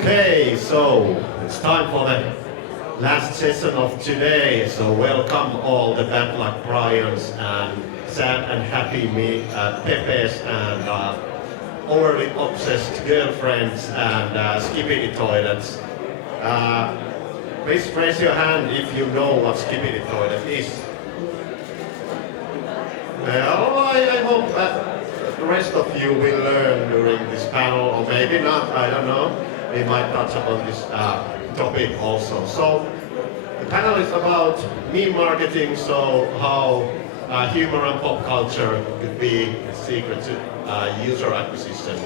Okay, so it's time for the last session of today. So welcome all the bad luck Brians and sad and happy me, Pepes and overly obsessed girlfriends and skippity toilets. Uh, Please raise your hand if you know what skippity toilet is. Well, I hope that the rest of you will learn during this panel, or maybe not, I don't know. We might touch upon this topic also. So, the panel is about meme marketing, so how humor and pop culture could be a secret to user acquisition.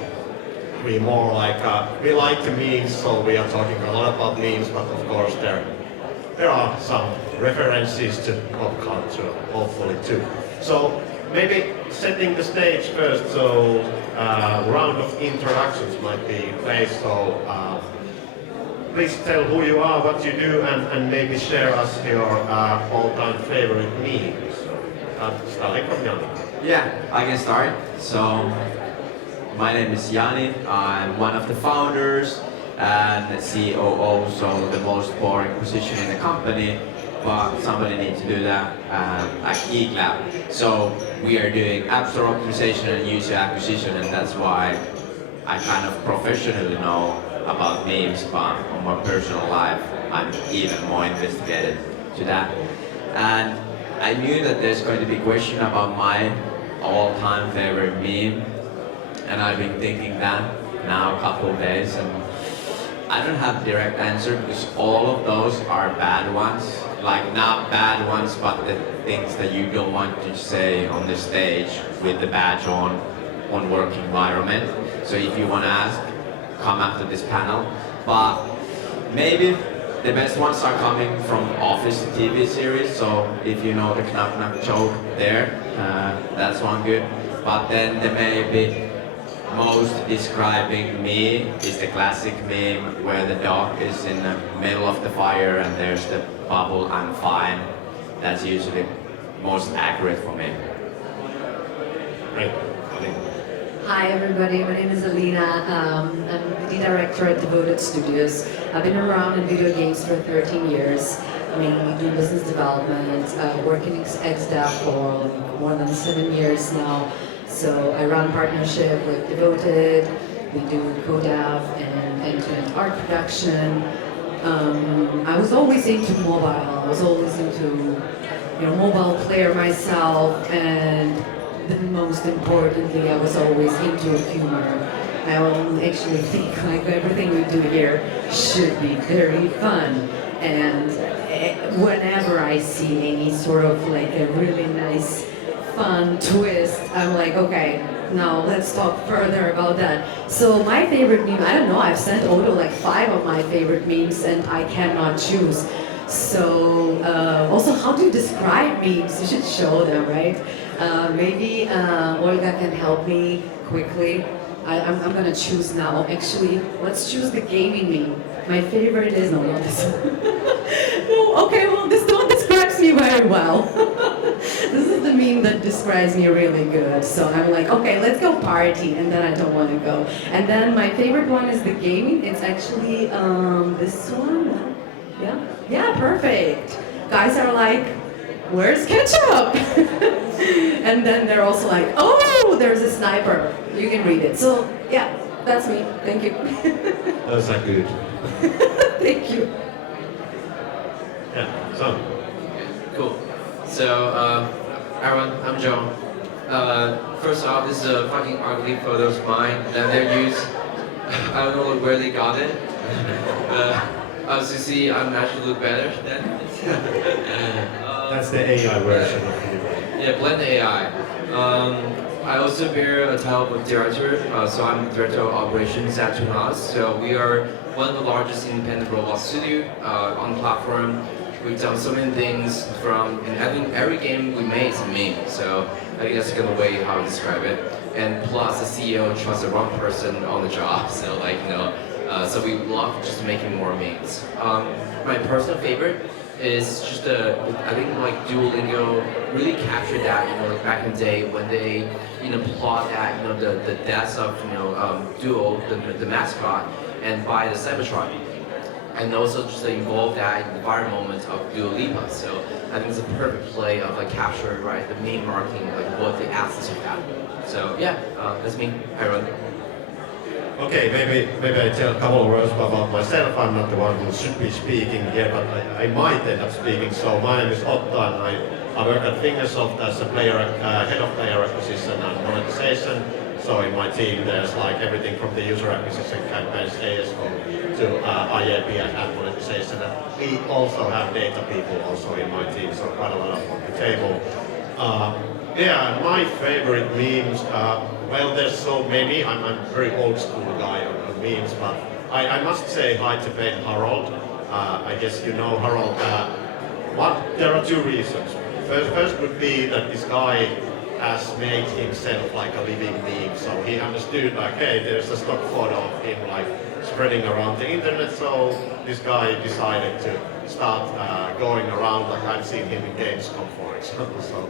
We more like, we like the memes, so we are talking a lot about memes, but of course there are some references to pop culture, hopefully too. So maybe setting the stage first, so round of introductions might be placed. So please tell who you are, what you do, and maybe share us your all-time favorite memes. Starting from Jani. Yeah, I can start. So, my name is Jani. I'm one of the founders and the COO, so the most boring position in the company, but somebody needs to do that at Geek Lab. So we are doing App Store optimization and user acquisition, and that's why I kind of professionally know about memes, but on my personal life, I'm even more investigated to that. And I knew that there's going to be a question about my all-time favorite meme, and I've been thinking that now a couple of days, and I don't have a direct answer because all of those are bad ones. Like not bad ones, but the things that you don't want to say on the stage with the badge on work environment. So if you want to ask, come after this panel. But maybe the best ones are coming from Office TV series. So if you know the Knack Knack joke there, that's one good. But then the maybe most describing me is the classic meme where the dog is in the middle of the fire and there's the bubble, I'm fine. That's usually most accurate for me. Great. Hi everybody, my name is Alina. I'm the director at Devoted Studios. I've been around in video games for 13 years. I mainly do business development, working ex-dev for more than 7 years now. So I run partnership with Devoted, we do co-dev and end-to-end art production. I was always into mobile, I was always into mobile player myself, and most importantly, I was always into humor. I actually think like everything we do here should be very fun. And whenever I see any sort of like a really nice, fun twist, I'm like, okay, now let's talk further about that. So my favorite meme, I don't know, I've sent Odo like 5 of my favorite memes and I cannot choose. So also, how do you describe memes? You should show them, right? Maybe Olga can help me quickly. I'm gonna choose now. Actually, let's choose the gaming meme. My favorite is, no, not this one. No, okay, well, this one describes me very well. This is the meme that describes me really good. So I'm like, okay, let's go party, and then I don't want to go. And then my favorite one is the gaming. It's actually this one. Yeah, yeah, perfect. Guys are like, where's ketchup? And then they're also like, oh, there's a sniper. You can read it. So yeah, that's me. Thank you. Those are good. Thank you. Yeah, so. Cool. So, everyone, I'm John. First off, this is a fucking ugly photo of mine that they use. I don't know where they got it. As you see, I'm actually look better than. That's the AI version of you. Yeah, blend AI. I also bear a title of director, so I'm the director of operations at Tunas. So we are one of the largest independent robot studio on the platform. We've done so many things from, and I think every game we made is a meme. So I think that's a good way how to describe it. And plus, the CEO trusts the wrong person on the job. So like so we love just making more memes. My personal favorite is just I think like Duolingo really captured that, like back in the day when they, plot at, the deaths of, Duo, the mascot, and buy the Cybertruck. And also just involve that in the viral moment of Dua Lipa. So I think it's a perfect play of like capture right the main marketing, like what the essence of that. So yeah, that's me. Hi everyone. Okay, maybe I tell a couple of words about myself. I'm not the one who should be speaking here, but I might end up speaking. So my name is Otto, and I work at Fingersoft as a head of player acquisition and monetization. So in my team, there's like everything from the user acquisition campaigns, ASO, to IAP and ad monetization. And we also have data people also in my team, so quite a lot on the table. Yeah, my favorite memes, well, there's so many. I'm a very old school guy on memes, but I must say hi to Ben Harold. I guess you know Harold. There are two reasons. First would be that this guy has made himself like a living meme. So he understood like, hey, there's a stock photo of him like spreading around the internet. So this guy decided to start going around. Like I've seen him in Gamescom, for example. So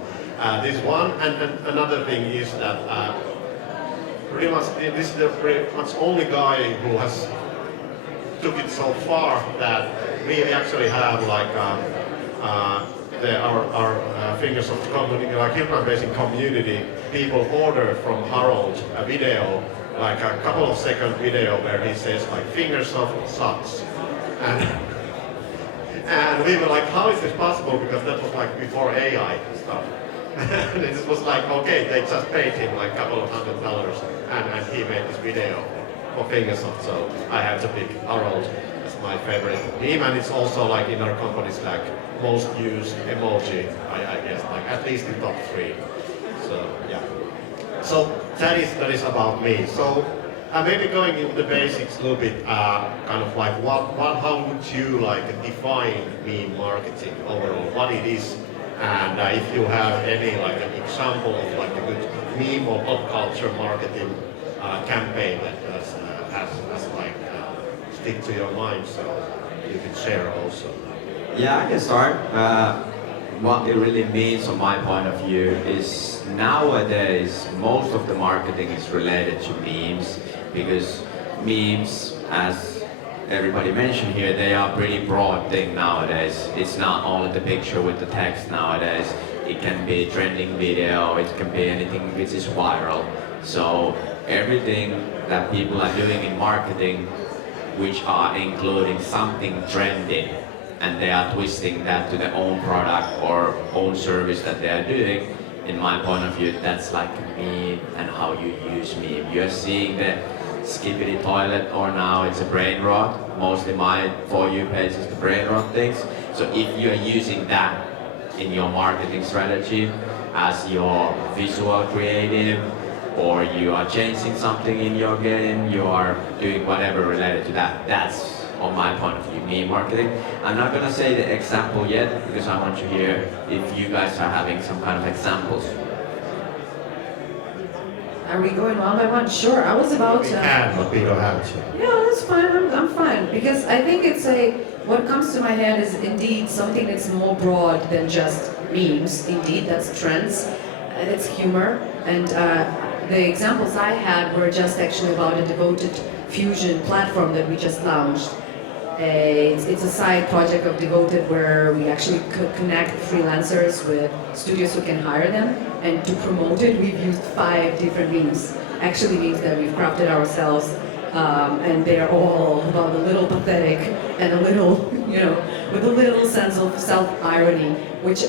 this one, and another thing is that pretty much this is the pretty much only guy who has took it so far that we actually have like our Fingersoft community, like Hilton Racing community, people order from Harold a video, like a couple of second video where he says like Fingersoft sucks, and we were like, how is this possible? Because that was like before AI stuff. And it was like, okay, they just paid him like a couple of $100 and he made this video for Fingersoft, so I have to pick Harold as my favorite meme, and it's also like in our company's like most used emoji, I guess, like at least in top 3. So yeah. So that is about me. So maybe going into the basics a little bit, kind of like how would you like define meme marketing overall, what it is, and if you have any like an example of like a good meme or pop culture marketing campaign that has like stick to your mind, so you can share also. Yeah, I can start. What it really means from my point of view is nowadays most of the marketing is related to memes, because memes, as everybody mentioned here, they are pretty broad thing nowadays. It's not only the picture with the text nowadays. It can be trending video, it can be anything which is viral. So everything that people are doing in marketing, which are including something trending, and they are twisting that to their own product or own service that they are doing, in my point of view, that's like a meme and how you use meme. You're seeing the skippity toilet, or now it's a brain rot. Mostly my For You page is the brain rot things. So if you're using that in your marketing strategy as your visual creative, or you are changing something in your game, you are doing whatever related to that, that's on my point of view, meme marketing. I'm not gonna say the example yet because I want to hear if you guys are having some kind of examples. Are we going one by one? Sure. I was about We to. can, but we don't have to. Yeah, that's fine. I'm fine because I think what comes to my head is indeed something that's more broad than just memes. Indeed, that's trends, and it's humor. And the examples I had were just actually about a Devoted Fusion platform that we just launched. It's a side project of Devoted where we actually could connect freelancers with studios who can hire them. And to promote it, we've used 5 different memes. Actually memes that we've crafted ourselves. And they're all about a little pathetic and a little, with a little sense of self-irony, which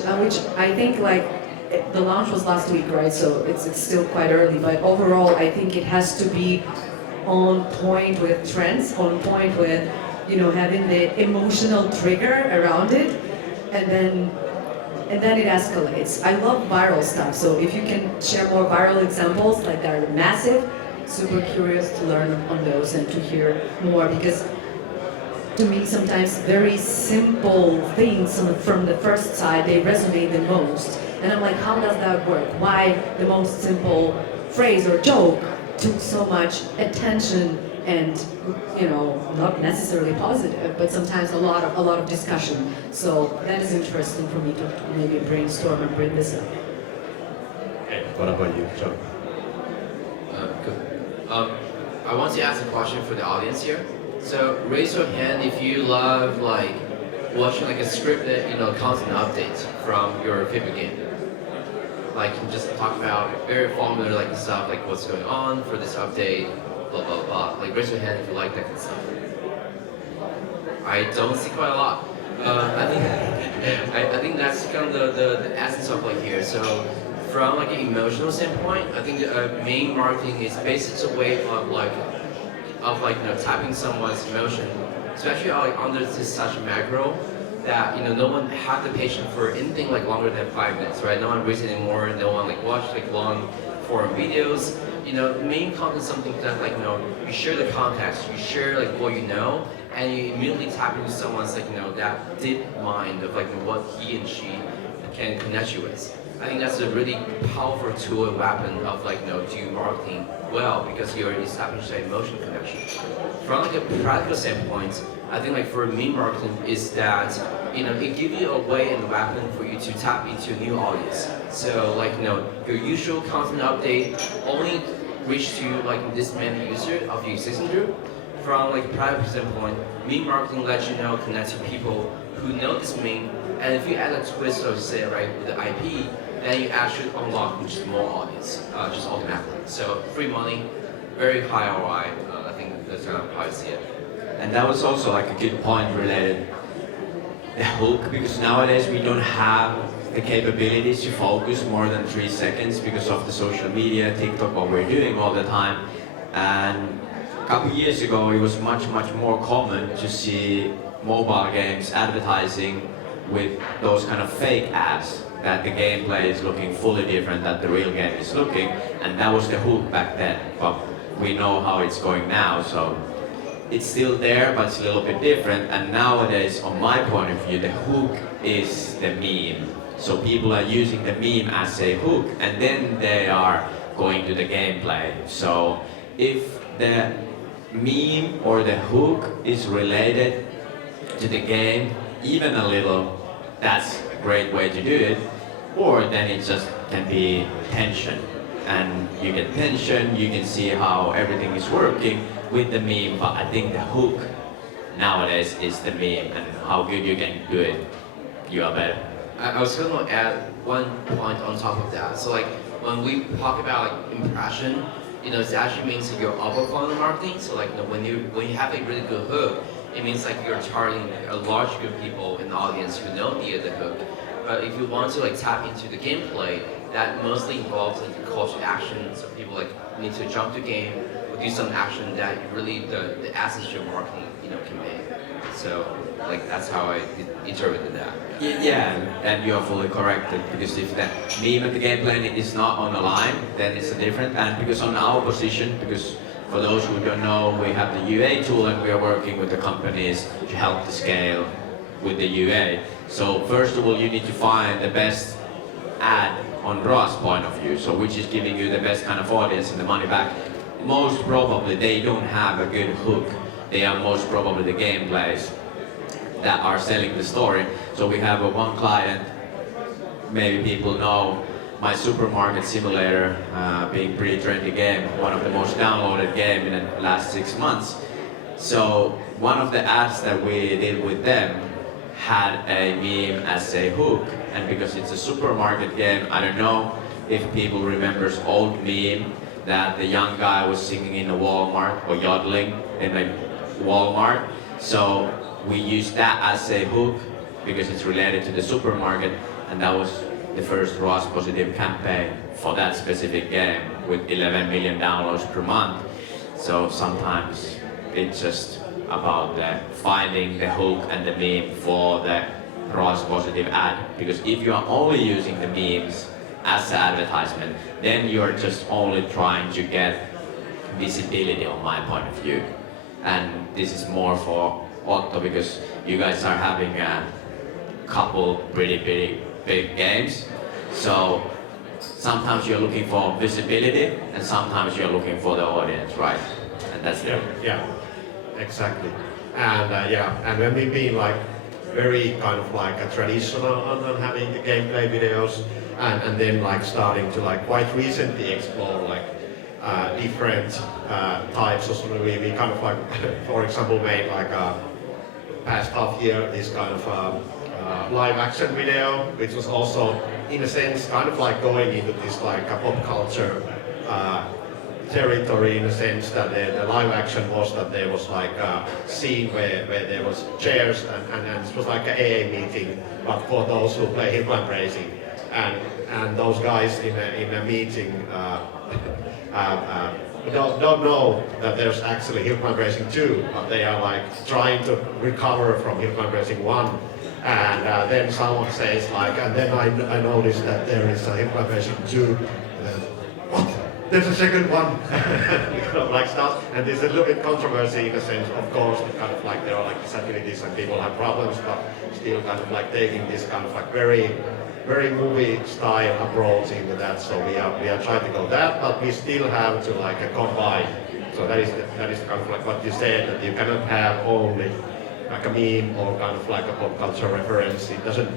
I think the launch was last week, right? So it's still quite early, but overall, I think it has to be on point with trends, on point with, having the emotional trigger around it, and then it escalates. I love viral stuff, so if you can share more viral examples, like that are massive, super curious to learn on those and to hear more, because to me sometimes very simple things from the first side, they resonate the most. And I'm like, how does that work? Why the most simple phrase or joke took so much attention and, not necessarily positive, but sometimes a lot of discussion. So that is interesting for me to maybe brainstorm and bring this up. Okay, what about you, John? Good. I want to ask a question for the audience here. So raise your hand if you love like watching like a scripted, content update from your favorite game. Like just talk about very formula like stuff like what's going on for this update, blah blah blah. Like raise your hand if you like that kind of stuff. I don't see quite a lot. I think I think that's kind of the essence of like here. So from like an emotional standpoint, I think main marketing is basically a way of tapping someone's emotion, especially like under this such macro that no one had the patience for anything like longer than 5 minutes, right? No one reads anymore. No one like watch like long form videos. Main content is something that like you share the context, you share like what you know, and you immediately tap into someone's like that deep mind of like what he and she can connect you with. I think that's a really powerful tool and weapon of like do marketing well because you're establishing an emotional connection. From like a practical standpoint, I think like for me marketing is that it gives you a way and a weapon for you to tap into a new audience. So like your usual content update only reach to like this many users of your existing group. From like a practical standpoint, meme marketing lets you connect to people who know this meme, and if you add a twist of say right with the IP, then you actually unlock just more audience, just automatically. So free money, very high ROI. I think that's how I see it. And that was also like a good point related the hook, because nowadays we don't have the capabilities to focus more than 3 seconds because of the social media, TikTok, what we're doing all the time. And a couple years ago it was much more common to see mobile games advertising with those kind of fake ads that the gameplay is looking fully different than the real game is looking, and that was the hook back then. But we know how it's going now, so it's still there, but it's a little bit different. And nowadays, on my point of view, the hook is the meme. So people are using the meme as a hook, and then they are going to the gameplay. So if the meme or the hook is related to the game, even a little, that's a great way to do it. Or then it just can be tension. And you get tension, you can see how everything is working with the meme, but I think the hook nowadays is the meme, and how good you can do it, you are better. I was going to add one point on top of that. So like when we talk about like impression, it actually means that you're upper funnel marketing. So like when you have a really good hook, it means like you're targeting a large group of people in the audience who know the hook. But if you want to like tap into the gameplay, that mostly involves like the call to action. So people like need to jump to game or do some action that really the essence of your marketing convey. So like that's how I interpreted that. Yeah, and you are fully correct, because if the meme and the gameplay is not on the line, then it's different. And because on our position, because for those who don't know, we have the UA tool and we are working with the companies to help the scale with the UA. So first of all, you need to find the best ad on ROAS point of view, so which is giving you the best kind of audience and the money back. Most probably they don't have a good hook. They are most probably the gameplays that are selling the story. So we have one client, maybe people know, my supermarket simulator, being pretty trendy game, one of the most downloaded game in the last 6 months. So one of the ads that we did with them had a meme as a hook, and because it's a supermarket game, I don't know if people remembers old meme that the young guy was singing in a Walmart or yodeling in a Walmart. So we used that as a hook because it's related to the supermarket, and that was the first ROAS positive campaign for that specific game with 11 million downloads per month. So sometimes it's just about finding the hook and the meme for the ROAS positive ad, because if you are only using the memes as an advertisement, then you're just only trying to get visibility on my point of view. And this is more for Otto, because you guys are having a couple pretty big games. So sometimes you're looking for visibility and sometimes you're looking for the audience, right? And that's it. Yeah, exactly. And and when we've been like very kind of like a traditional on having the gameplay videos, and then like starting to like quite recently explore like different types of we kind of like, for example, made like past half year this kind of live action video, which was also in a sense kind of like going into this like a pop culture territory, in a sense that the live action was that there was like a scene where there was chairs and it was like an AA meeting, but for those who play hillclimb racing, and those guys in a meeting don't know that there's actually hillclimb racing 2, but they are like trying to recover from hillclimb racing 1. And then someone says like, and then I noticed that there is a hillclimb racing 2. And then, what? There's a second one, kind of like stuff, and there's a little bit controversy in a sense. Of course, kind of like there are like disabilities and people have problems, but still kind of like taking this kind of like very movie style approach into that. So we are trying to go that, but we still have to like combine. So that is kind of like what you said, that you cannot have only like a meme or kind of like a pop culture reference. It doesn't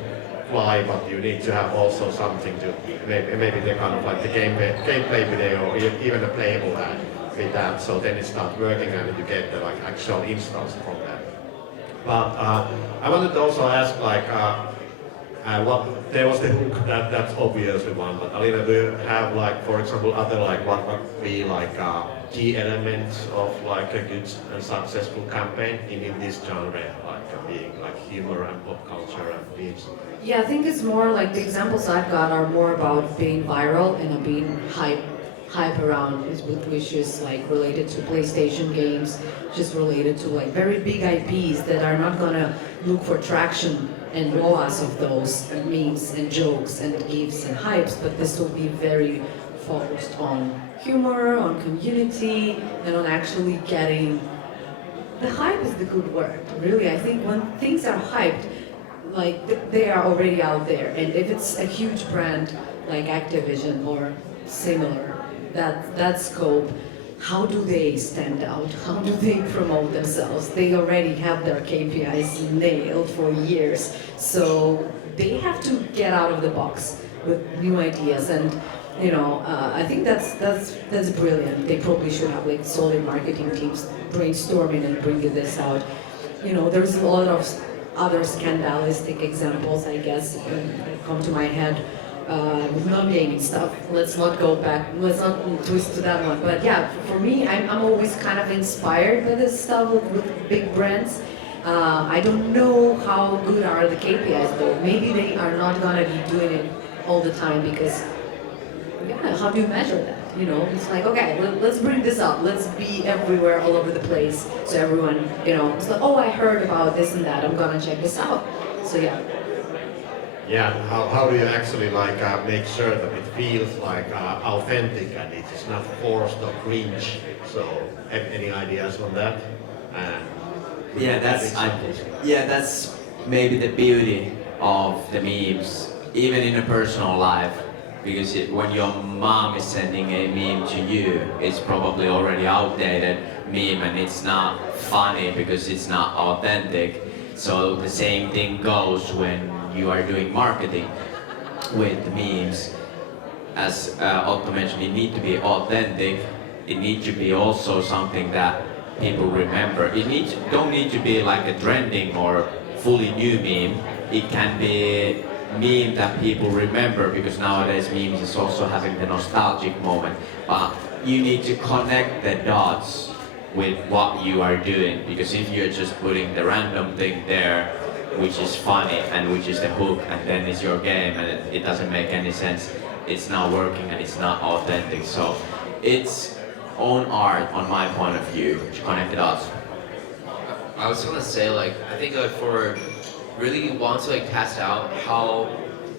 fly, but you need to have also something to maybe the kind of like the gameplay video or even a playable ad with that. So then it starts working and you get the like actual instance from that. But I wanted to also ask like what there was the hook, that's obviously one. But Alina, do you have like, for example, other like what would be like key elements of like a good and successful campaign in this genre, like being like humor and pop culture and memes? Yeah, I think it's more like the examples I've got are more about being viral and being hype around, which is like related to PlayStation games, just related to like very big IPs that are not gonna look for traction and ROAS of those and memes and jokes and gifs and hypes, but this will be very focused on humor, on community, and on actually getting the hype is the good word. Really, I think when things are hyped, like they are already out there, and if it's a huge brand like Activision or similar, that scope, how do they stand out? How do they promote themselves? They already have their KPIs nailed for years, so they have to get out of the box with new ideas. And you know, I think that's brilliant. They probably should have like solid marketing teams brainstorming and bringing this out. You know, there's a lot of other scandalistic examples, I guess, that come to my head. Non-gaming stuff. Let's not go back. Let's not twist to that one. But yeah, for me, I'm always kind of inspired by this stuff with big brands. I don't know how good are the KPIs though. Maybe they are not gonna be doing it all the time because, yeah, how do you measure that? You know, it's like, okay, let's bring this up. Let's be everywhere, all over the place, so everyone, you know, it's like, oh, I heard about this and that. I'm gonna check this out. So yeah. Yeah, how do you actually like make sure that it feels like authentic and it is not forced or cringe? So, any ideas on that? Yeah, that's maybe the beauty of the memes, even in a personal life. Because when your mom is sending a meme to you, it's probably already outdated meme and it's not funny because it's not authentic. So the same thing goes when you are doing marketing with memes. As Otto mentioned, it needs to be authentic. It needs to be also something that people remember. Don't need to be like a trending or fully new meme. It can be meme that people remember, because nowadays memes is also having the nostalgic moment. But you need to connect the dots with what you are doing, because if you're just putting the random thing there, which is funny and which is the hook, and then it's your game and it doesn't make any sense, it's not working and it's not authentic. So it's own art, on my point of view, to connect the dots. I was gonna say, like, I think for really want to like test out how,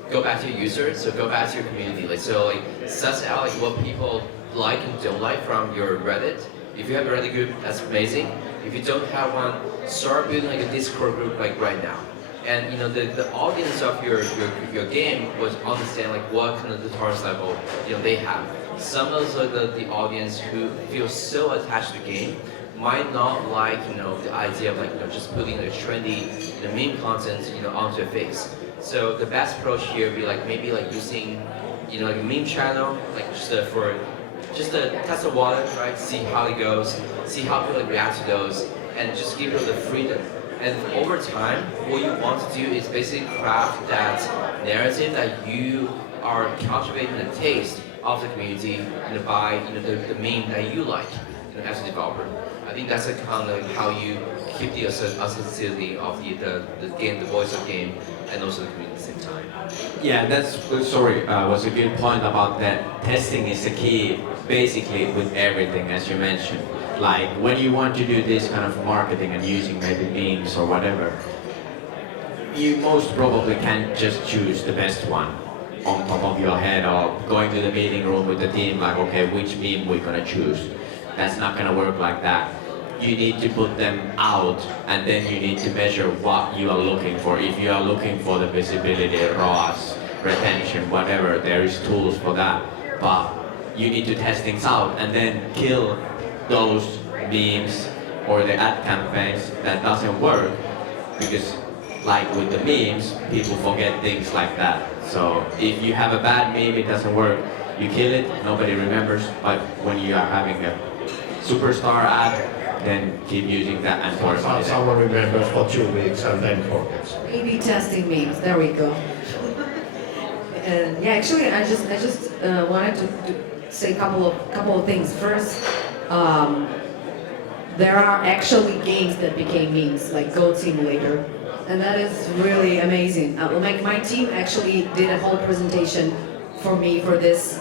go back to your users, so go back to your community, like, so like suss out like what people like and don't like from your Reddit. If you have a Reddit group, that's amazing. If you don't have one, start building like a Discord group like right now. And you know, the audience of your game was understand like what kind of the tolerance level, you know, they have. Some of the audience who feel so attached to the game might not like, you know, the idea of like, you know, just putting the trendy, the meme content, you know, onto your face. So the best approach here would be like maybe like using, you know, like a meme channel, like just for just to test the water, right? See how it goes, see how people react to those, and just give people the freedom. And over time, what you want to do is basically craft that narrative that you are cultivating the taste of the community, by the meme that you like, as a developer. I think that's a kind of how you keep the authenticity of the game, the voice of game, and also the community at the same time. Yeah, was a good point about that. Testing is the key, basically with everything, as you mentioned. Like when you want to do this kind of marketing and using maybe memes or whatever, you most probably can't just choose the best one on top of your head or going to the meeting room with the team like, okay, which meme we're gonna choose. That's not gonna work like that. You need to put them out and then you need to measure what you are looking for. If you are looking for the visibility, ROAS, retention, whatever, there is tools for that. But you need to test things out and then kill those memes or the ad campaigns that doesn't work, because like with the memes, people forget things like that. So if you have a bad meme, it doesn't work, you kill it, nobody remembers. But when you are having a superstar ad, then keep using that and work on it. Someone remembers for 2 weeks and then forgets. A/B testing memes. There we go. And yeah, actually, I just wanted to say a couple of things. First, there are actually games that became memes, like Goat Simulator, and that is really amazing. Like my team actually did a whole presentation for me for this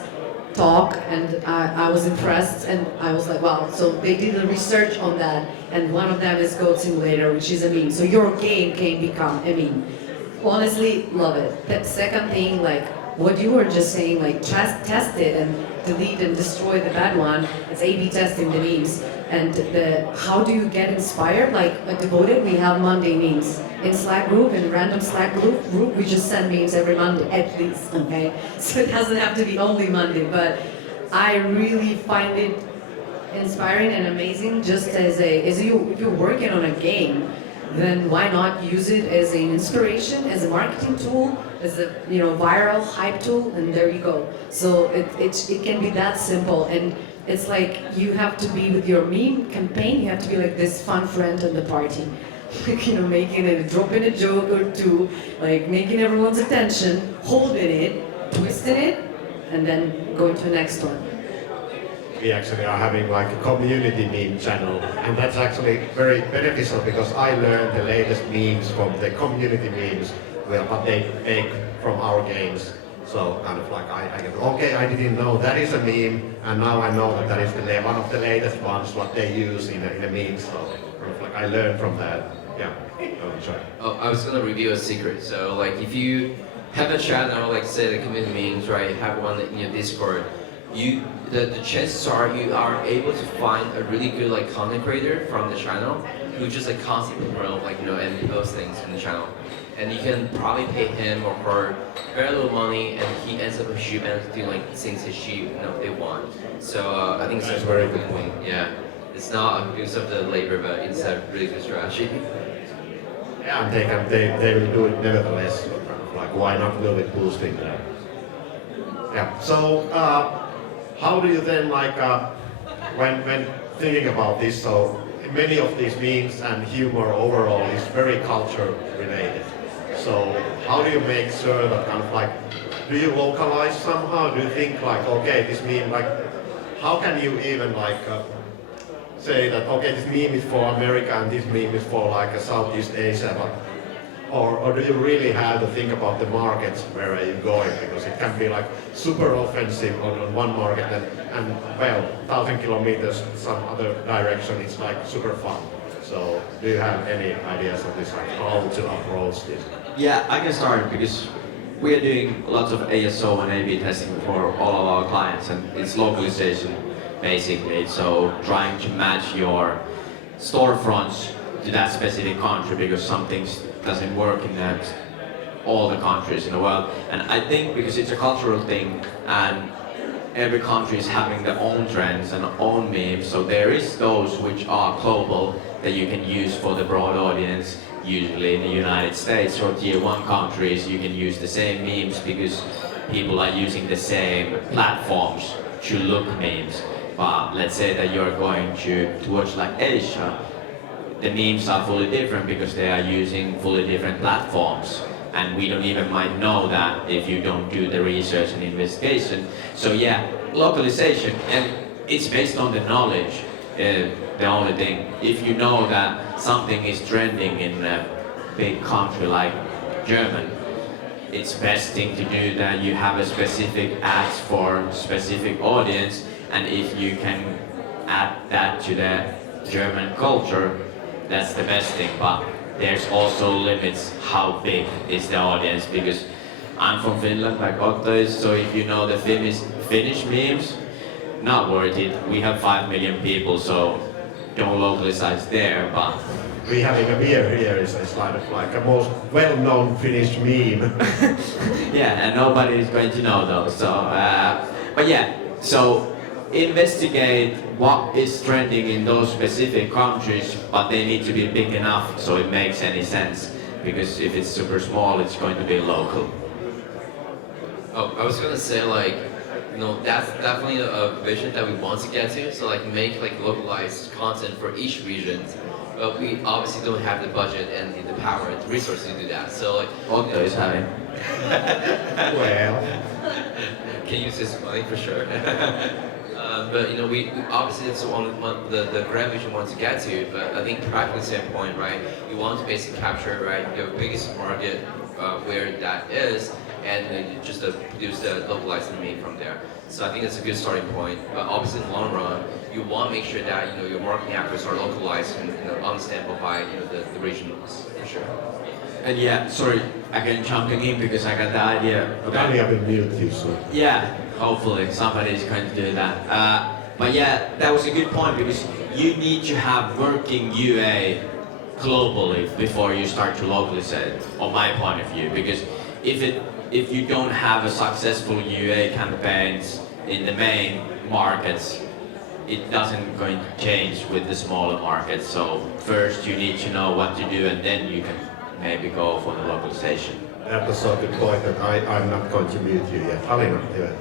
talk, and I was impressed, and I was like, wow. So they did the research on that, and one of them is Goat Simulator, which is a meme. So your game can become a meme. Honestly, love it. The second thing, like what you were just saying, like test it and delete and destroy the bad one. It's A/B testing the memes. And how do you get inspired? Like at Devoted, we have Monday memes. In Slack group, in random Slack group, we just send memes every Monday, at least, okay? So it doesn't have to be only Monday, but I really find it inspiring and amazing just if you're working on a game, then why not use it as an inspiration, as a marketing tool, as a viral hype tool, and there you go. So it can be that simple, and it's like you have to be with your meme campaign. You have to be like this fun friend at the party, dropping a joke or two, like making everyone's attention, holding it, twisting it, and then going to the next one. We actually are having like a community meme channel, and that's actually very beneficial because I learned the latest memes from the community memes, what they make from our games. So kind of like I get, okay, I didn't know that is a meme, and now I know that is one of the latest ones what they use in a meme. So kind of like I learned from that. Yeah, I'll enjoy. Oh, I was gonna reveal a secret. So like if you have a channel, like say the community memes, right? Have one in your Discord. The chances are you are able to find a really good like content creator from the channel who just like constantly promote and post things in the channel, and you can probably pay him or her very little money, and he ends up doing like things that they want. So I think it's That's a very good point. Yeah, it's not a use of the labor, but it's a really good strategy. Yeah, and they will do it nevertheless. So kind of like why not a little bit boosting that? Yeah. So. How do you then when thinking about this? So many of these memes and humor overall is very culture related. So how do you make sure that kind of like, do you localize somehow? Do you think like, okay, this meme how can you even say that okay, this meme is for America and this meme is for Southeast Asia, or do you really have to think about the markets where are you going? Because it can be super offensive on one market and 1,000 kilometers some other direction, it's super fun. So do you have any ideas of this, how to approach this? Yeah, I can start because we are doing lots of ASO and A/B testing for all of our clients, and it's localization basically. So trying to match your storefronts to that specific country, because some things doesn't work in all the countries in the world. And I think because it's a cultural thing and every country is having their own trends and own memes, so there is those which are global that you can use for the broad audience. Usually in the United States or tier 1 countries you can use the same memes because people are using the same platforms to look memes. But let's say that you're going towards like Asia, the memes are fully different because they are using fully different platforms. And we don't even might know that if you don't do the research and investigation. So yeah, localization, and it's based on the knowledge. The only thing, if you know that something is trending in a big country like German, it's best thing to do that you have a specific ads for specific audience, and if you can add that to the German culture, that's the best thing. But there's also limits how big is the audience, because I'm from Finland, like Otto is, so if you know the Finnish memes, not worth it. We have 5 million people, so don't localize there, but We having a beer here is like a most well-known Finnish meme. yeah, and nobody is going to know those. So, but yeah, so investigate what is trending in those specific countries, but they need to be big enough so it makes any sense. Because if it's super small, it's going to be local. Oh, I was gonna say like, you know, that's definitely a vision that we want to get to. So like make like localized content for each region. But we obviously don't have the budget and the power and the resources to do that. So like, Otto is having. Well, can use this money for sure. But you know, we obviously it's one the grand vision we want to get to. But I think practically standpoint, right, you want to basically capture right your biggest market where that is, and then you just produce the localized meme from there. So I think it's a good starting point. But obviously, in the long run, you want to make sure that you know your marketing efforts are localized and understandable by you know the regions for sure. And yeah, sorry, again jumping in because I got the idea. Danny, I will mute you soon. Yeah, hopefully somebody is going to do that. But yeah, that was a good point because you need to have working UA globally before you start to localize it, on my point of view. Because if you don't have a successful UA campaigns in the main markets, it doesn't going to change with the smaller markets. So first you need to know what to do, and then you can maybe go for the localization. That was a good point that I'm not going to mute you yet. Alina, do it.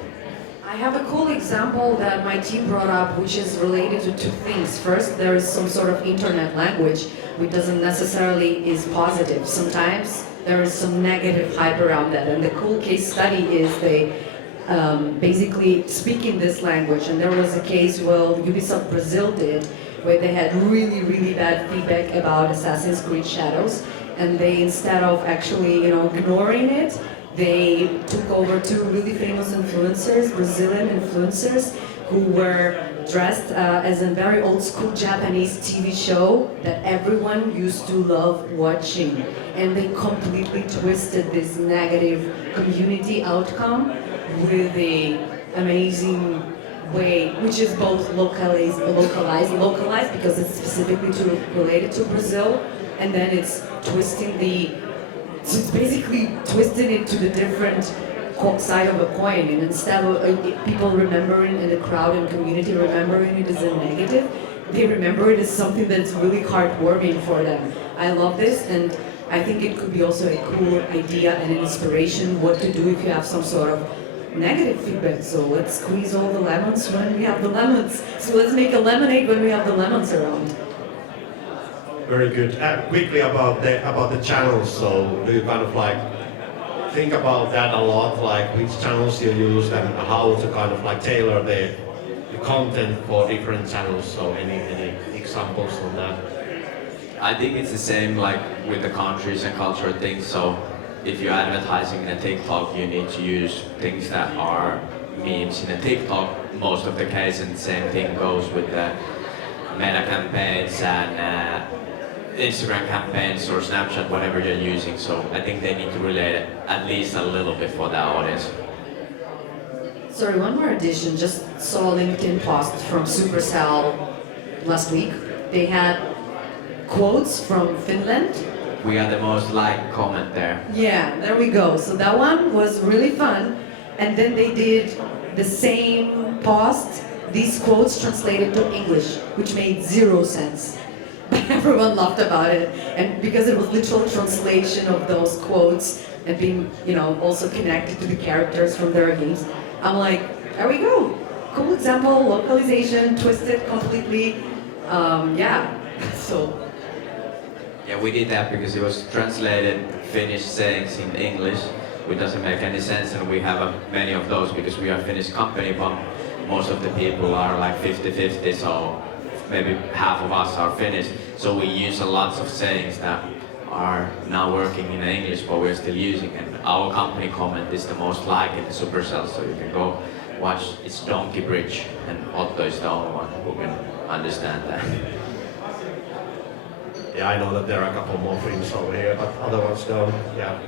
I have a cool example that my team brought up, which is related to two things. First, there is some sort of internet language, which doesn't necessarily is positive. Sometimes there is some negative hype around that. And the cool case study is they basically speak in this language. And there was a case where Ubisoft Brazil did, where they had really, really bad feedback about Assassin's Creed Shadows. And they, instead of actually, ignoring it, they took over two really famous influencers, Brazilian influencers, who were dressed as a very old school Japanese TV show that everyone used to love watching. And they completely twisted this negative community outcome with the amazing way, which is both localized because it's specifically related to Brazil, and then it's it's basically twisting it to the different side of a coin, and instead of people remembering in the crowd and community remembering it as a negative, they remember it as something that's really heartwarming for them. I love this, and I think it could be also a cool idea and an inspiration what to do if you have some sort of negative feedback. So let's squeeze all the lemons when we have the lemons. So let's make a lemonade when we have the lemons around. Very good. Quickly about the channels. So do you kind of like think about that a lot, like which channels you use and how to kind of like tailor the content for different channels? So any examples on that? I think it's the same like with the countries and cultural things. So if you're advertising in a TikTok, you need to use things that are memes in a TikTok most of the case, and the same thing goes with the meta campaigns and Instagram campaigns or Snapchat, whatever you're using. So I think they need to relate it at least a little bit for that audience. Sorry, one more addition. Just saw a LinkedIn post from Supercell last week. They had quotes from Finland. We got the most liked comment there. Yeah, there we go. So that one was really fun. And then they did the same post, these quotes translated to English, which made 0 sense. Everyone laughed about it, and because it was literal translation of those quotes and being, also connected to the characters from their games, I'm like, there we go, cool example, localization, twisted completely. Yeah, so Yeah, we did that because it was translated Finnish sayings in English, which doesn't make any sense, and we have many of those because we are a Finnish company, but most of the people are like 50-50, so maybe half of us are Finnish. So we use a lot of sayings that are now working in English, but we're still using, and our company comment is the most liked in the Supercell, so you can go watch. It's Donkey Bridge, and Otto is the only one who can understand that. Yeah, I know that there are a couple more things over here, but other ones don't. Yeah.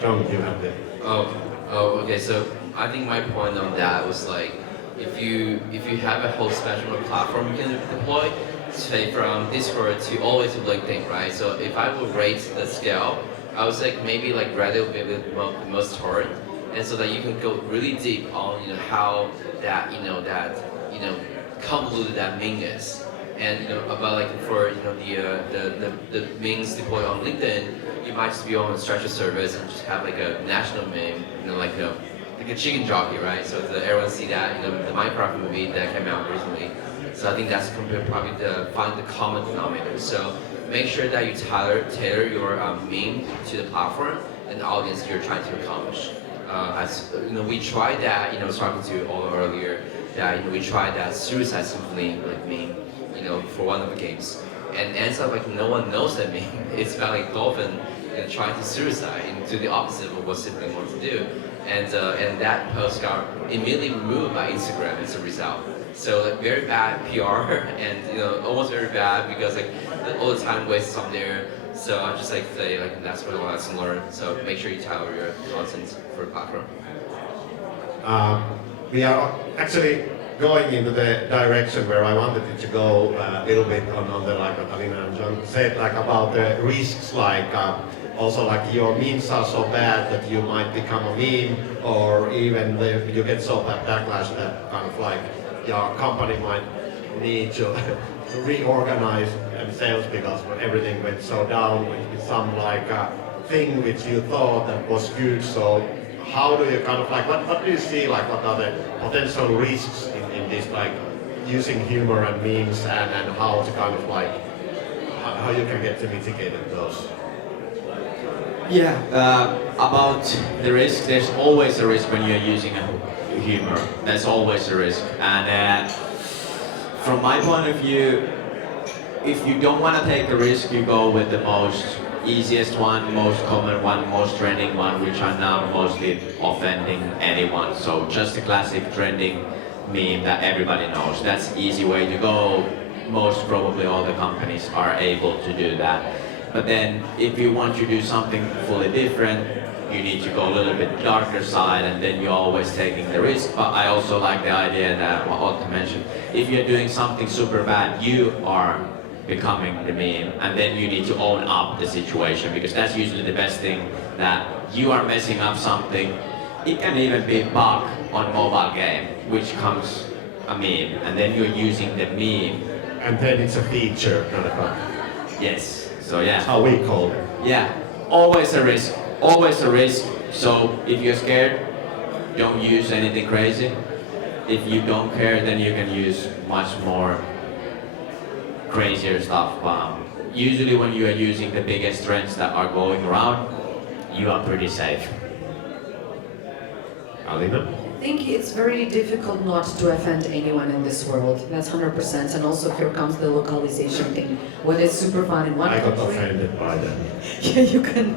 John, you have the. Okay. So I think my point on that was like, if you have a whole spectrum of platform you can deploy, say from Discord to always to LinkedIn, right? So if I would rate the scale, I would say maybe like Reddit would be the most hard, and so that you can go really deep on how that convoluted that meme is. And about like for the memes deployed on LinkedIn, you might just be on a structured service and just have like a national meme, like a chicken jockey, right? So that everyone see that the Minecraft movie that came out recently. So I think that's probably find the common denominator. So make sure that you tailor your meme to the platform and the audience you're trying to accomplish. As we tried that. I was talking to you all earlier that we tried that Suicide Symphony like meme. For one of the games, and ends up like no one knows that meme. It's about like dolphin trying to suicide and do the opposite of what Symphony wants to do, and that post got immediately removed by Instagram as a result. So like very bad PR and almost very bad because like all the time wastes on there. So I just like say like that's what I want to learn. So make sure you tailor your content for the platform. We are actually going into the direction where I wanted it to go a little bit on the like what Alina and John said, like about the risks, like also like your memes are so bad that you might become a meme, or even you get so bad backlash that kind of like your company might need to reorganize themselves because everything went so down with some like thing which you thought that was good. So how do you kind of like, what do you see, like what are the potential risks in this, like using humor and memes, and how to kind of like, how you can get to mitigate those? Yeah, about the risk, there's always a risk when you're using a humor. There's always a risk. And from my point of view, if you don't want to take the risk, you go with the most easiest one, most common one, most trending one, which are now mostly offending anyone. So just a classic trending meme that everybody knows. That's the easy way to go. Most probably all the companies are able to do that. But then if you want to do something fully different, you need to go a little bit darker side, and then you're always taking the risk. But I also like the idea that what Otto mentioned. If you're doing something super bad, you are becoming the meme, and then you need to own up the situation, because that's usually the best thing, that you are messing up something. It can even be a bug on mobile game, which comes a meme, and then you're using the meme. And then it's a feature, not a bug. Yes, so yeah. That's how we call it. Yeah, always a risk, always a risk. So if you're scared, don't use anything crazy. If you don't care, then you can use much more crazier stuff. Usually when you are using the biggest trends that are going around, you are pretty safe. Alina? I think it's very difficult not to offend anyone in this world. That's 100%. And also here comes the localization thing. When it's super fun in one I got country, offended by that. yeah, you can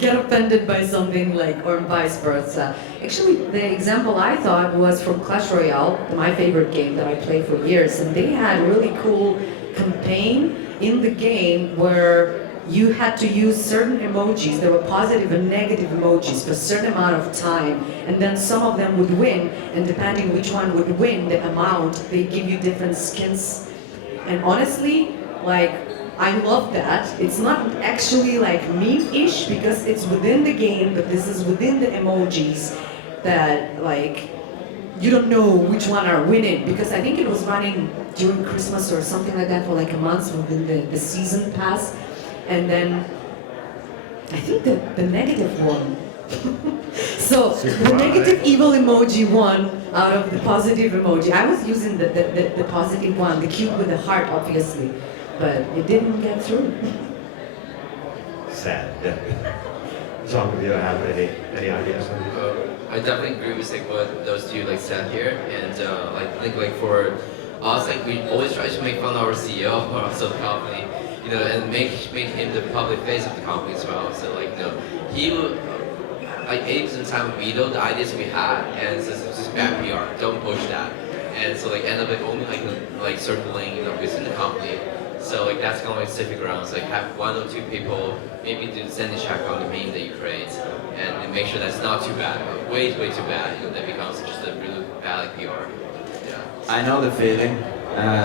get offended by something like, or vice versa. Actually, the example I thought was from Clash Royale, my favorite game that I played for years, and they had a really cool campaign in the game where you had to use certain emojis. There were positive and negative emojis for a certain amount of time, and then some of them would win, and depending which one would win the amount, they give you different skins. And honestly, like, I love that. It's not actually like meme-ish because it's within the game, but this is within the emojis that like you don't know which one are winning, because I think it was running during Christmas or something like that for like a month within the season pass. And then I think the negative one So the negative evil emoji won out of the positive emoji. I was using the positive one, the cute with the heart, obviously, but it didn't get through. Sad. Yeah. John, do you have any ideas on this? I definitely agree with like what those two like said here, and I think like for us, like we always try to make fun of our CEO or also the company, you know, and make him the public face of the company as well. So like you know, he will like 80% of the time we know the ideas we had, and it's just bad PR. Don't push that, and so like end up like only like circulating you know within the company. So like that's kind of like civic grounds. Like have one or two people maybe do send a check on the meme that you create, and make sure that's not too bad. Way too bad. You know that becomes just a really bad like, PR. Yeah. I know the feeling.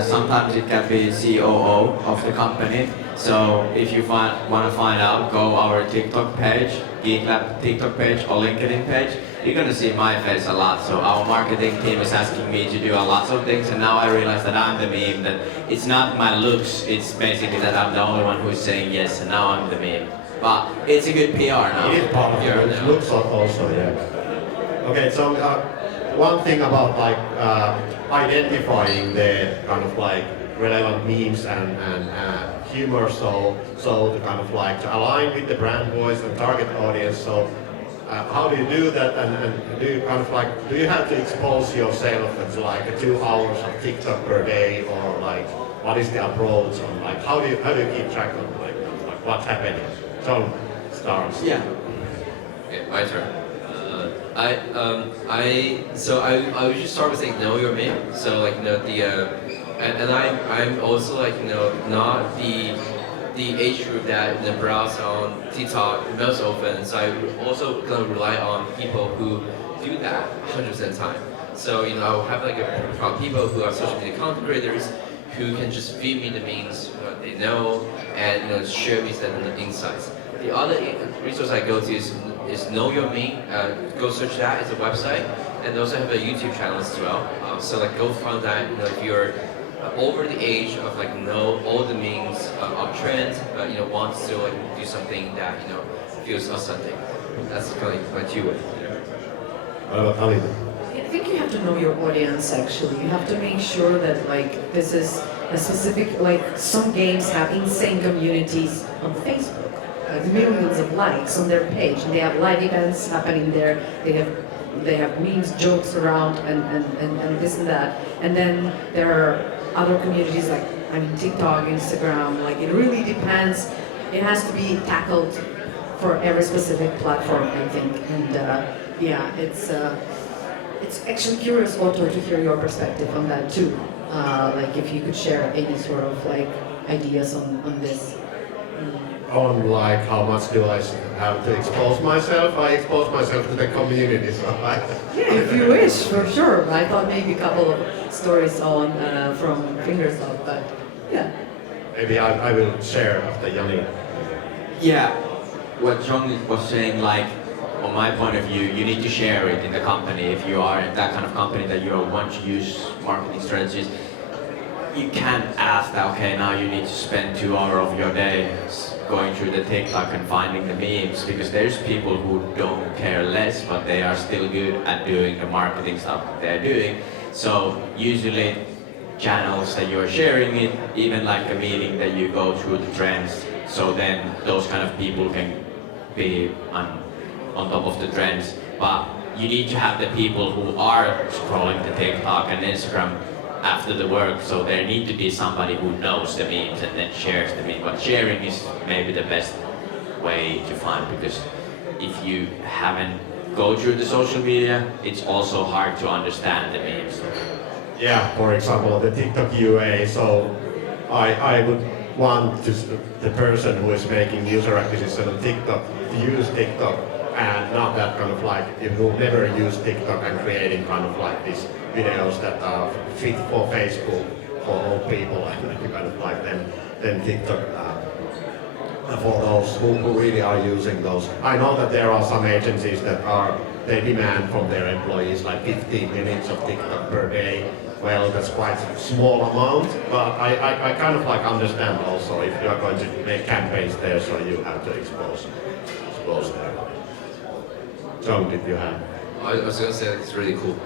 Sometimes it can be COO of the company. So if you want to find out, go our TikTok page, Geek Lab TikTok page or LinkedIn page. You're gonna see my face a lot. So our marketing team is asking me to do a lot of things, and now I realize that I'm the meme. That it's not my looks. It's basically that I'm the only one who's saying yes, and now I'm the meme. But it's a good PR now. It is part of Yeah, it. no. Looks also, yeah. Okay, so one thing about like identifying the kind of like relevant memes and humor, so to kind of like to align with the brand voice and target audience. So how do you do that, and do you kind of like do you have to expose yourself to like 2 hours of TikTok per day, or like what is the approach on like how do you keep track of like what's happening? So stars. Yeah. Okay, my turn. I would just start with saying know your meme. So like you know I'm also like you know not the age group that you know, browse on TikTok most often. So I would also kind of rely on people who do that 100% of the time. So you know I'll have like people who are social media content creators who can just feed me the memes what they know and you know share me some of the insights. The other resource I go to is Know Your Meme. Go search that. It's a website, and they also have a YouTube channel as well. So like go find that. You know if you're over the age of like know all the memes of trends, but you know wants to like do something that you know feels authentic. That's kind of my two ways. What about Ali? I think you have to know your audience actually. You have to make sure that like this is a specific, like some games have insane communities on Facebook. Millions of likes on their page, and they have live events happening there. They have memes, jokes around, and this and that. And then there are other communities like TikTok, Instagram. Like it really depends. It has to be tackled for every specific platform, I think. And yeah, it's actually curious, Otto, to hear your perspective on that too. Like if you could share any sort of like ideas on this. On like how much do I have to expose myself? I expose myself to the community, so Yeah, if you wish, for sure. I thought maybe a couple of stories on from Fingersoft, but yeah. maybe I will share after Jani. Yeah, what John was saying, like, on my point of view, you need to share it in the company. If you are that kind of company that you want to use marketing strategies, you can't ask that, okay, now you need to spend 2 hours of your day going through the TikTok and finding the memes, because there's people who don't care less, but they are still good at doing the marketing stuff they're doing. So usually channels that you're sharing it, even like a meeting that you go through the trends, so then those kind of people can be on top of the trends. But you need to have the people who are scrolling the TikTok and Instagram after the work, so there need to be somebody who knows the memes and then shares the meme. But sharing is maybe the best way to find, because if you haven't go through the social media, it's also hard to understand the memes. Yeah, for example, the TikTok UA. So I would want the person who is making user acquisition on TikTok to use TikTok, and not that kind of like who never use TikTok and creating kind of like these videos that are fit for Facebook for old people, and kind of like then TikTok for those who really are using those. I know that there are some agencies that they demand from their employees like 15 minutes of TikTok per day. Well, that's quite a small amount, but I kind of like understand also if you are going to make campaigns there, so you have to expose there. John, did you have? I was gonna say it's really cool.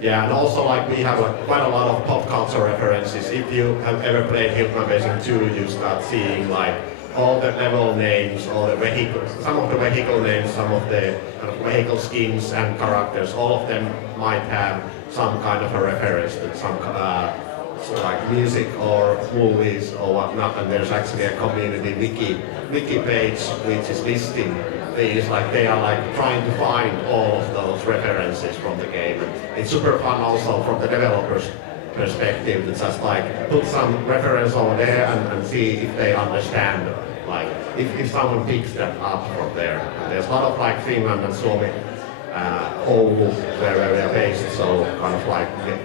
Yeah, and also like we have quite a lot of pop culture references. If you have ever played Hitman Racing 2, you start seeing like all the level names, all the vehicles, some of the vehicle names, some of the kind of vehicle skins and characters. All of them might have some kind of a reference to some so like music or movies or whatnot. And there's actually a community wiki page which is listing these, like they are like trying to find all of those references from the game. And it's super fun also from the developers' perspective to just like put some reference over there and see if they understand, like if someone picks that up from there. And there's a lot of like Finland and Suomi, Oulu, where we are based, so kind of like the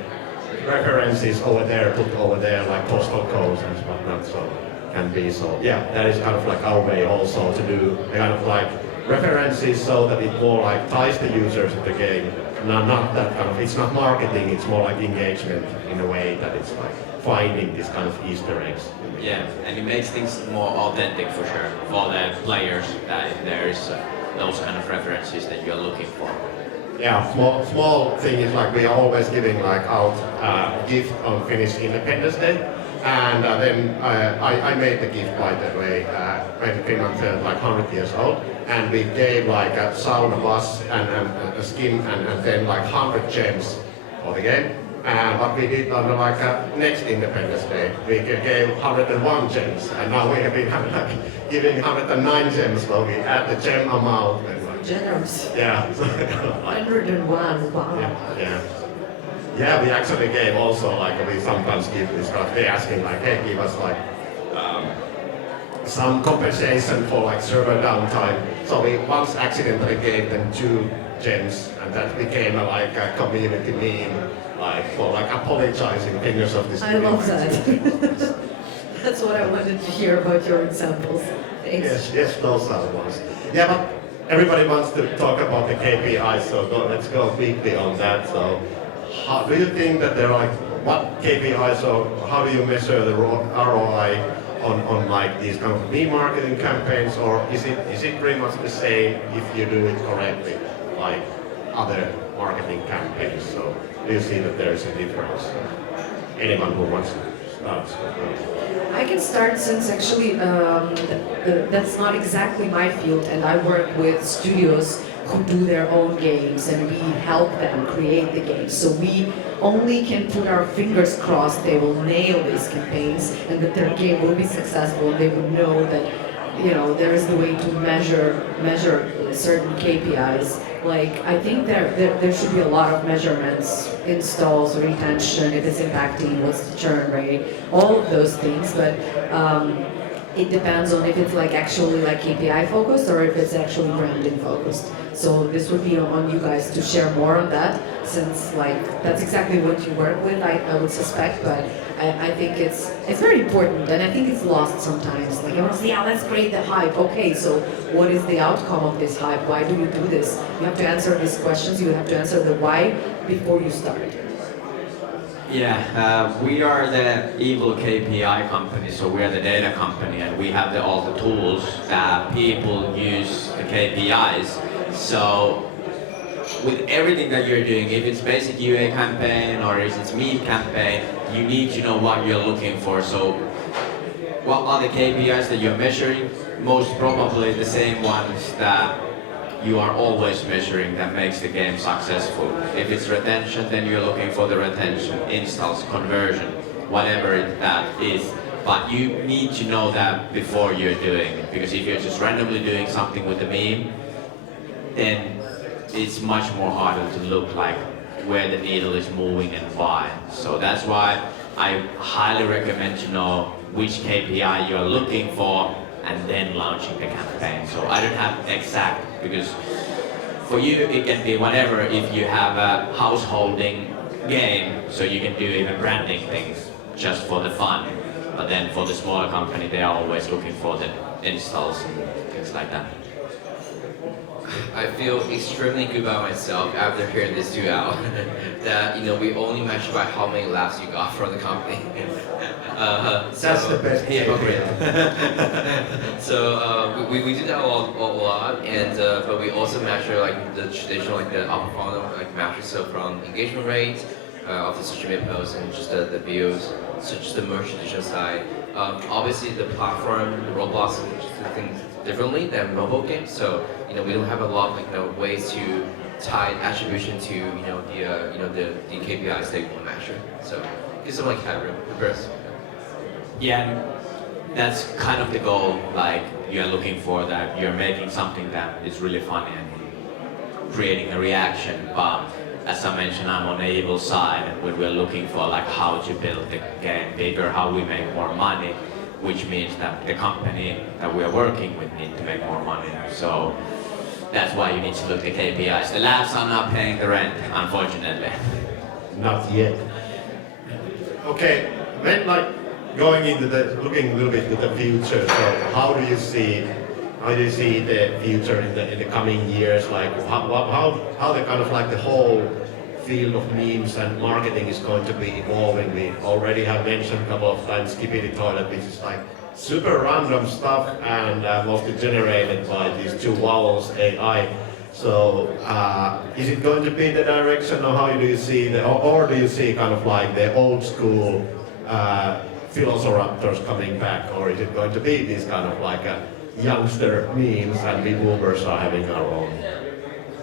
references over there, put over there, like postal codes and whatnot, so can be so. Yeah, that is kind of like our way also to do kind of like references so that it more like ties the users to the game. Not that kind of, it's not marketing, it's more like engagement in a way that it's like finding these kind of Easter eggs. Yeah, and it makes things more authentic for sure for the players that there is those kind of references that you're looking for. Yeah, small thing is like we are always giving like out gift on Finnish Independence Day, and then I made the gift by the way when Finland turned like 100 years old, and we gave like a sauna bus and a skin and then like 100 gems for the game. And what we did on the like next Independence Day, we gave 101 gems, and now we have been like giving 109 gems, so we add the gem amount. And, like, Generous. yeah. 101, wow. Yeah. Yeah, we actually gave also like we sometimes give this kind of, they asking like, hey, give us like some compensation for like server downtime. So we once accidentally gave them 2 gems, and that became like a community meme, like for like apologizing fingers of this. I love that. That's what I wanted to hear about your examples. Thanks. Yes, those are the ones. Yeah, but everybody wants to talk about the KPIs, so let's go quickly on that. So, how do you think that there are like what KPIs or how do you measure the ROI on like these kind of marketing campaigns, or is it pretty much the same if you do it correctly, like other marketing campaigns? So, do you see that there is a difference? Anyone who wants to start? I can start since actually that's not exactly my field, and I work with studios who do their own games and we help them create the games. So we only can put our fingers crossed they will nail these campaigns and that their game will be successful, and they will know that there is the way to measure certain KPIs. Like I think there should be a lot of measurements, installs, retention, if it's impacting, what's the churn rate, all of those things. But it depends on if it's like actually like KPI focused or if it's actually branding focused. So this would be on you guys to share more on that, since like that's exactly what you work with, I would suspect. But I think it's very important, and I think it's lost sometimes. Like everyone says, yeah, that's great, the hype. Okay, so what is the outcome of this hype? Why do you do this? You have to answer these questions. You have to answer the why before you start. Yeah, we are the evil KPI company, so we are the data company, and we have all the tools that people use the KPIs. So with everything that you're doing, if it's basic UA campaign or if it's meme campaign, you need to know what you're looking for. So what are the KPIs that you're measuring? Most probably the same ones that you are always measuring that makes the game successful. If it's retention, then you're looking for the retention, installs, conversion, whatever that is. But you need to know that before you're doing it, because if you're just randomly doing something with the meme, then it's much more harder to look like where the needle is moving and why. So that's why I highly recommend to know which KPI you're looking for and then launching the campaign. So I don't have exact, because for you it can be whatever if you have a householding game, so you can do even branding things just for the fun. But then for the smaller company, they are always looking for the installs and things like that. I feel extremely good about myself after hearing this 2 out that we only measure by how many laughs you got from the company. That's the best Hypocrite. So we do that a lot, and but we also measure like the traditional like the upper funnel like measures so from engagement rate of the social media posts and just the views, so just the more traditional side. Obviously the platform, the Roblox do things differently than mobile games, so we don't have a lot of ways to tie attribution to the KPIs that we want to measure. So give some like category first. Yeah, and that's kind of the goal, like you're looking for, that you're making something that is really funny and creating a reaction. But as I mentioned, I'm on the evil side, and we're looking for like how to build the game bigger, how we make more money, which means that the company that we are working with need to make more money. So that's why you need to look at KPIs. The labs are not paying the rent, unfortunately. Not yet. Okay, then like going into looking a little bit to the future. So how do you see the future in the coming years? Like how the kind of like the whole field of memes and marketing is going to be evolving? We already have mentioned a couple of times Skibidi Toilet, which is like super random stuff and mostly generated by these two vowels AI. So is it going to be the direction, or how do you see or do you see kind of like the old school Velociraptors coming back, or is it going to be these kind of like youngster memes and we boomers are having our own?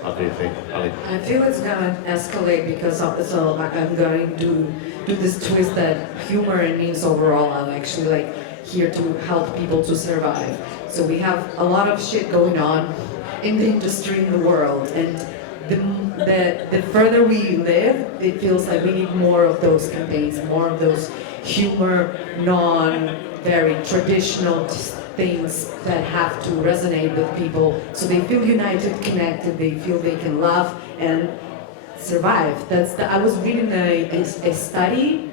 What do you think, Ali? I feel it's gonna escalate because so I'm going to do this twist that humor and memes overall are actually like here to help people to survive. So we have a lot of shit going on in the industry in the world, and the further we live, it feels like we need more of those campaigns, more of those humor, very traditional things that have to resonate with people, so they feel united, connected, they feel they can laugh and survive. I was reading a study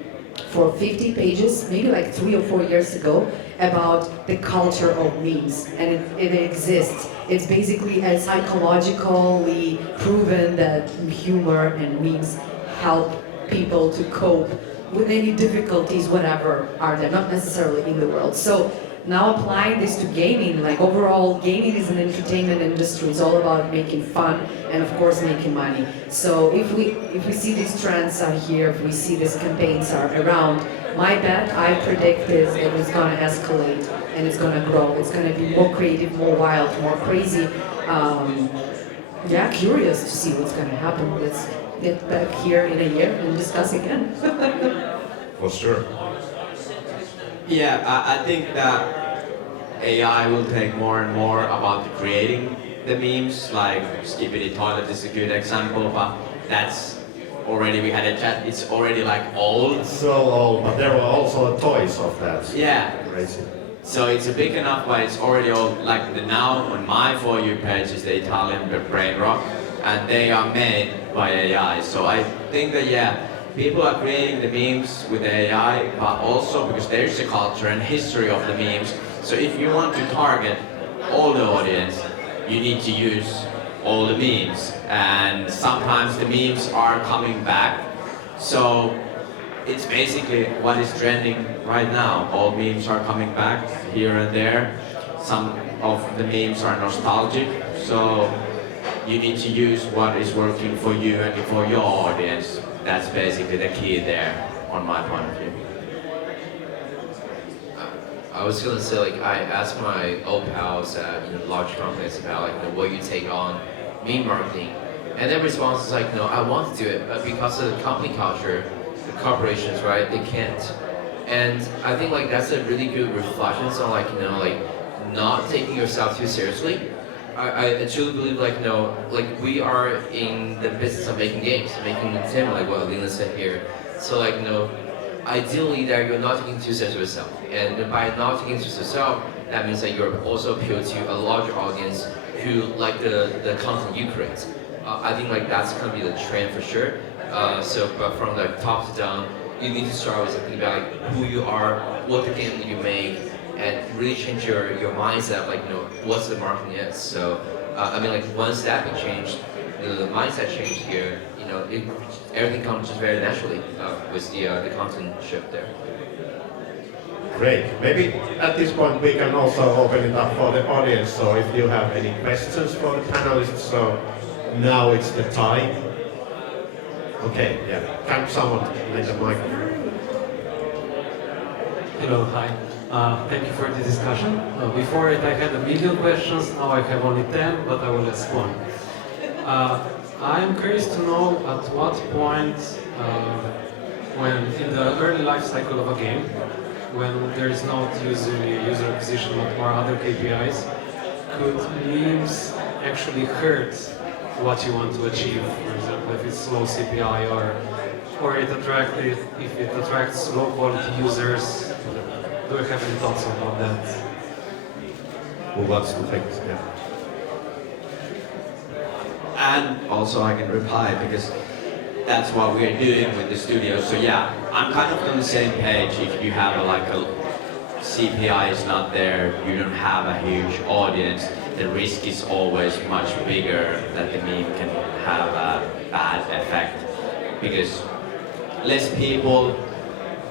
for 50 pages, maybe like 3 or 4 years ago, about the culture of memes, and it exists. It's basically psychologically proven that humor and memes help people to cope with any difficulties, whatever are there, not necessarily in the world. So now applying this to gaming, like overall gaming is an entertainment industry. It's all about making fun and of course making money. So if we see these trends are here, if we see these campaigns are around, my bet, I predict is it is gonna escalate and it's gonna grow. It's gonna be more creative, more wild, more crazy. Curious to see what's gonna happen. Let's get back here in a year and discuss again. For sure. Yeah, I think that AI will take more and more about creating the memes, like Skibidi Toilet is a good example, but that's already, we had a chat, it's already like old. So old, but there were also toys of that. Yeah. Crazy. So it's a big enough, but it's already old. Like now on my For You page is the Italian Brain Rock, and they are made by AI. So I think that people are creating the memes with AI, but also because there's a culture and history of the memes. So if you want to target all the audience, you need to use all the memes. And sometimes the memes are coming back. So it's basically what is trending right now. All memes are coming back here and there. Some of the memes are nostalgic. So you need to use what is working for you and for your audience. That's basically the key there, on my point of view. I was gonna say, like, I asked my old pals at large companies about what you take on meme marketing, and their response is like, no, I want to do it, but because of the company culture, the corporations, right, they can't. And I think like that's a really good reflection on like not taking yourself too seriously. I truly believe like we are in the business of making games, making entertainment, like what Alina said here. So ideally that you're not taking too seriously yourself, and by not taking too seriously yourself, that means that you're also appeal to a larger audience who like the content you create. I think like that's gonna be the trend for sure. But from the top to down, you need to start with thinking about like who you are, what the game that you make, and really change your mindset, what's the marketing is. So, once that be changed, the mindset changed here, everything comes just very naturally with the content shift there. Great. Maybe at this point we can also open it up for the audience. So if you have any questions for the panelists, so now it's the time. Okay, yeah. Can someone make a microphone? Hello, hi. Thank you for the discussion. Before it I had 1 million questions, now I have only 10, but I will ask one. I am curious to know at what point, when in the early life cycle of a game, when there is not usually user acquisition but more other KPIs, could memes actually hurt what you want to achieve? For example, if it's low CPI or if it attracts low quality users. Do you have any thoughts about that? Who wants to think? Yeah. And also I can reply because that's what we are doing with the studio. So yeah, I'm kind of on the same page. If you have like a CPI is not there, you don't have a huge audience, the risk is always much bigger that the meme can have a bad effect because less people,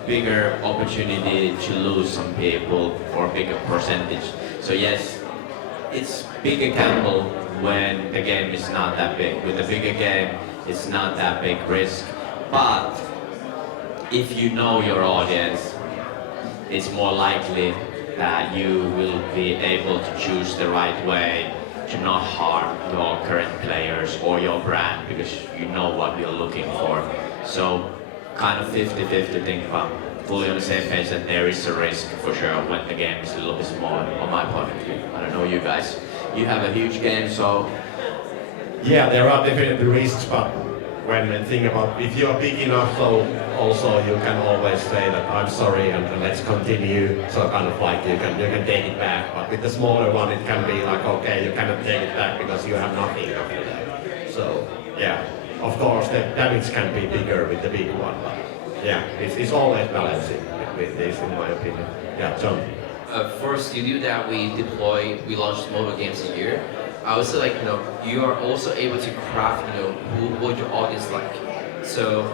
bigger opportunity to lose some people or bigger percentage. So yes, it's bigger gamble when the game is not that big. With a bigger game, it's not that big risk. But if you know your audience, it's more likely that you will be able to choose the right way to not harm your current players or your brand because you know what you're looking for. So kind of 50-50 think about fully on the same page that there is a risk for sure when the game is a little bit smaller on my point of view. I don't know you guys. You have a huge game, so Yeah, there are definitely risks, but when we think about if you are big enough, so also you can always say that I'm sorry and let's continue. So kind of like you can take it back. But with the smaller one, it can be like okay, you cannot take it back because you have nothing after that. So yeah, of course the damage can be bigger with the big one, but yeah, it's always balancing with this, in my opinion. Yeah, John. For a studio that we deploy, we launch mobile games a year. I would say like you are also able to craft what your audience like. So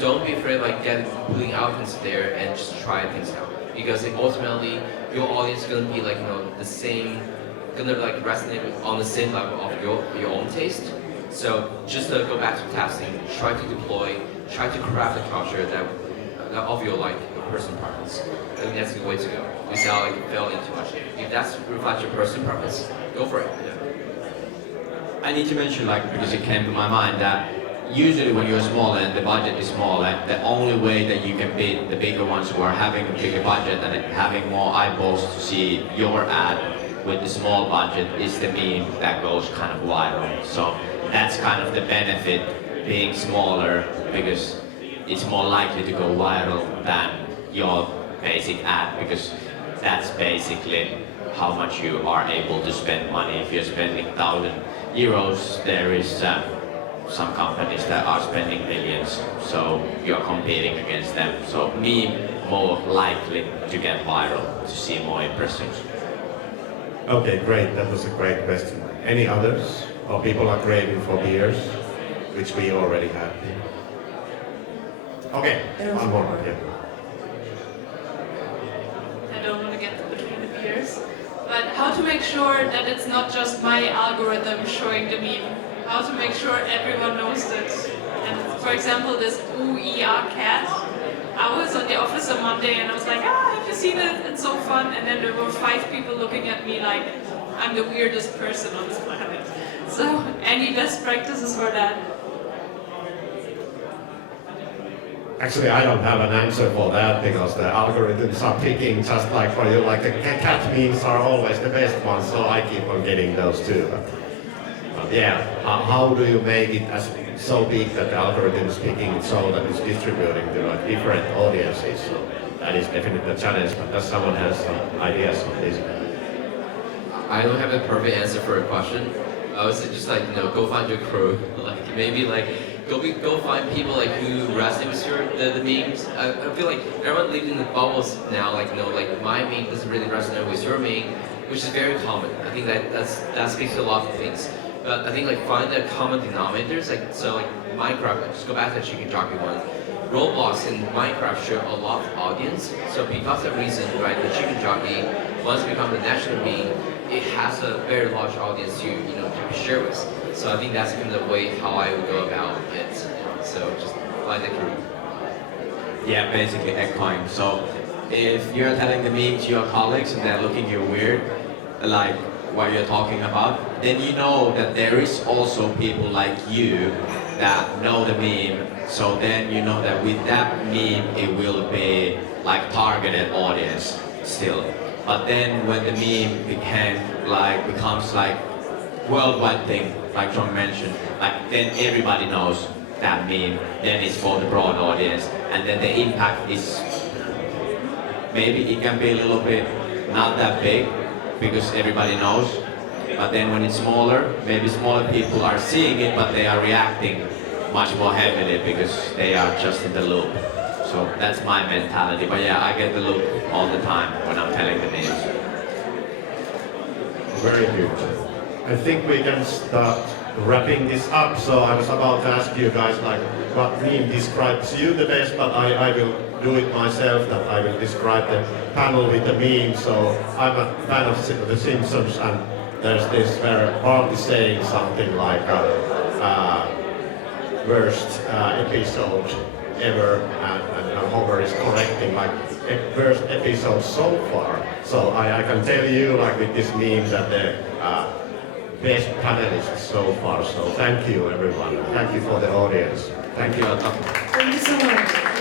don't be afraid like putting out things there and just try things out because ultimately your audience is gonna be like the same, gonna like resonate on the same level of your own taste. So just to go back to testing, try to deploy, try to craft a culture that of your like personal preference. I think that's the way to go. Without like failing too much. If that's reflects your personal preference, go for it. Yeah. I need to mention like because it came to my mind that usually when you're small and the budget is small, like the only way that you can beat the bigger ones who are having a bigger budget and having more eyeballs to see your ad with the small budget is the meme that goes kind of viral. So that's kind of the benefit being smaller because it's more likely to go viral than your basic ad because that's basically how much you are able to spend money. If you're spending €1,000, there is some companies that are spending millions, so you're competing against them. So meme more likely to get viral, to see more impressions. Okay, great. That was a great question. Any others? Or people are craving for beers, which we already have. Okay, one more. Yeah. I don't want to get between the beers, but how to make sure that it's not just my algorithm showing the meme. How to make sure everyone knows it. And for example, this OER cat. I was at the office on Monday and I was like, have you seen it? It's so fun. And then there were 5 people looking at me like I'm the weirdest person on this planet. So any best practices for that? Actually, I don't have an answer for that because the algorithms are picking just like for you. Like the cat memes are always the best ones, so I keep on getting those too. But yeah, how do you make it as so big that the algorithm is picking it so that it's distributing to like different audiences? So that is definitely a challenge. But does someone have some ideas on this? I don't have a perfect answer for a question. I would say just like go find your crew. Like maybe like go find people like who resonate with the memes. I feel like everyone lives in the bubbles now. Like like my meme doesn't really resonate with your meme, which is very common. I think that speaks to a lot of things. But I think like find the common denominators. Like so like Minecraft. Just go back to the chicken jockey one. Roblox and Minecraft share a lot of audience. So because of that reason, right, the chicken jockey once become the national meme, it has a very large audience to share with. So I think that's kind of the way how I would go about it. So just like the crew. Yeah, basically echoing. So if you're telling the meme to your colleagues and they're looking at you weird, like what you're talking about, then you know that there is also people like you that know the meme. So then you know that with that meme, it will be like targeted audience still. But then when the meme becomes like worldwide thing, like John mentioned, like then everybody knows that meme, then it's for the broad audience, and then the impact is maybe it can be a little bit not that big because everybody knows, but then when it's smaller, maybe smaller people are seeing it, but they are reacting much more heavily because they are just in the loop. So that's my mentality. But yeah, I get the loop all the time when I'm telling the memes. Very good. I think we can start wrapping this up. So I was about to ask you guys like what meme describes you the best, but I will do it myself, that I will describe the panel with the meme. So I'm a fan of The Simpsons, and there's this where Bart is saying something like worst episode ever, and Homer is correcting like worst episode so far. So I can tell you like with this meme that the best panelists so far. So thank you everyone. Thank you for the audience. Thank you, Otto. Thank you so much.